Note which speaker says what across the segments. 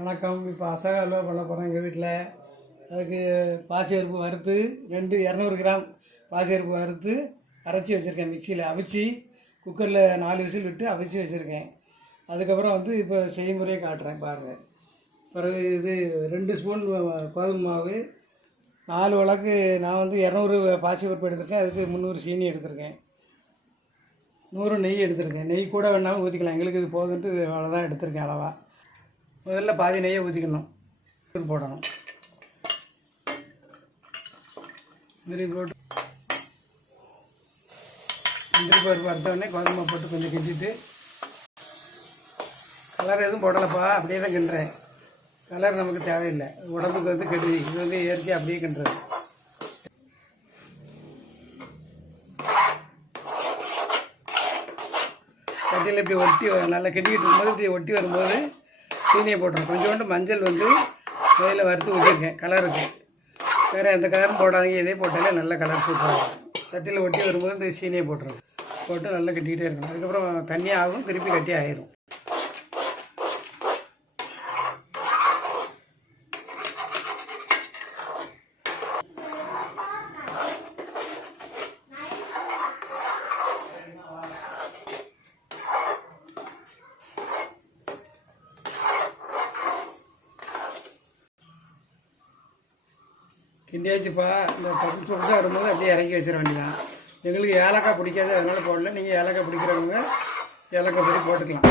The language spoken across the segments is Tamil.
Speaker 1: வணக்கம். இப்போ அசக அல்வா பண்ண போகிறோம் எங்கள் வீட்டில் அதுக்கு பாசியருப்பு வறுத்து ரெண்டு இரநூறு கிராம் பாசியருப்பு வறுத்து அரைச்சி வச்சுருக்கேன் மிக்சியில். அவிச்சு குக்கரில் நாலு விசில் விட்டு அவிச்சு வச்சுருக்கேன். அதுக்கப்புறம் வந்து இப்போ செய்முறையை காட்டுறேன் பாருங்கள் பிறகு இது ரெண்டு ஸ்பூன் கோதுமை மாவு நாலு வழக்கு நான் வந்து இரநூறு பாசிப்பருப்பு எடுத்திருக்கேன். அதுக்கு முந்நூறு சீனி எடுத்திருக்கேன். நூறு நெய் எடுத்திருக்கேன். நெய் கூட வேணாலும் ஊற்றிக்கலாம் எங்களுக்கு இது போதுன்ட்டு இது அவ்வளோதான் எடுத்திருக்கேன் அளவாக முதல்ல பாதி நெய்யை ஊற்றிக்கணும் போடணும். முந்திரி போட்டு முந்திரி பருப்பு அறுத்தவொடனே கோதுமை போட்டு கொஞ்சம் கிண்டிட்டு. கலர் எதுவும் போடலப்பா அப்படியே தான் கிண்டுறேன். கலர் நமக்கு தேவையில்லை. உடம்புக்கு வந்து கெடுதி. இது வந்து இயற்கை அப்படியே கிண்டுறது. கட்டியில் இப்படி ஒட்டி வ- நல்லா கெட்டிக்கிட்டு இருக்கும்போது இப்படி ஒட்டி வரும்போது சீனியை போட்டுரும் கொஞ்சோண்டு மஞ்சள் வந்து நெய்யில் வறுத்து ஊற்றிருக்கேன் கலருக்கு வேறு எந்த கலரும் போடாதீங்க. இதே போட்டாலே நல்ல கலர் சூப்பராக சட்டியில் ஒட்டி வரும்போது இந்த சீனியை போட்டுரும் போட்டு நல்லா கட்டிக்கிட்டே இருக்கணும். அதுக்கப்புறம் தண்ணி ஆகும். திருப்பி கட்டி ஆயிரும். கிண்டியாச்சுப்பா இந்த பத்து சுட்டு வரும்போது அப்படியே இறக்கி வச்சிட வேண்டியதான் எங்களுக்கு ஏலக்காய் பிடிக்காது அதனால் போடல. நீங்கள் ஏலக்காய் பிடிக்கிறவங்க ஏலக்காய் பொடி போட்டுக்கலாம்.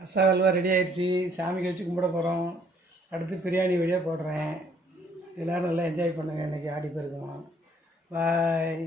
Speaker 1: அசா அல்வா ரெடி ஆயிடுச்சு சாமிக்கு வச்சு கும்பிட போகிறோம் அடுத்து பிரியாணி வழியாக போடுறேன். எல்லோரும் நல்லா என்ஜாய் பண்ணுங்கள் இன்றைக்கி ஆடி போயிருக்கோம் பாய்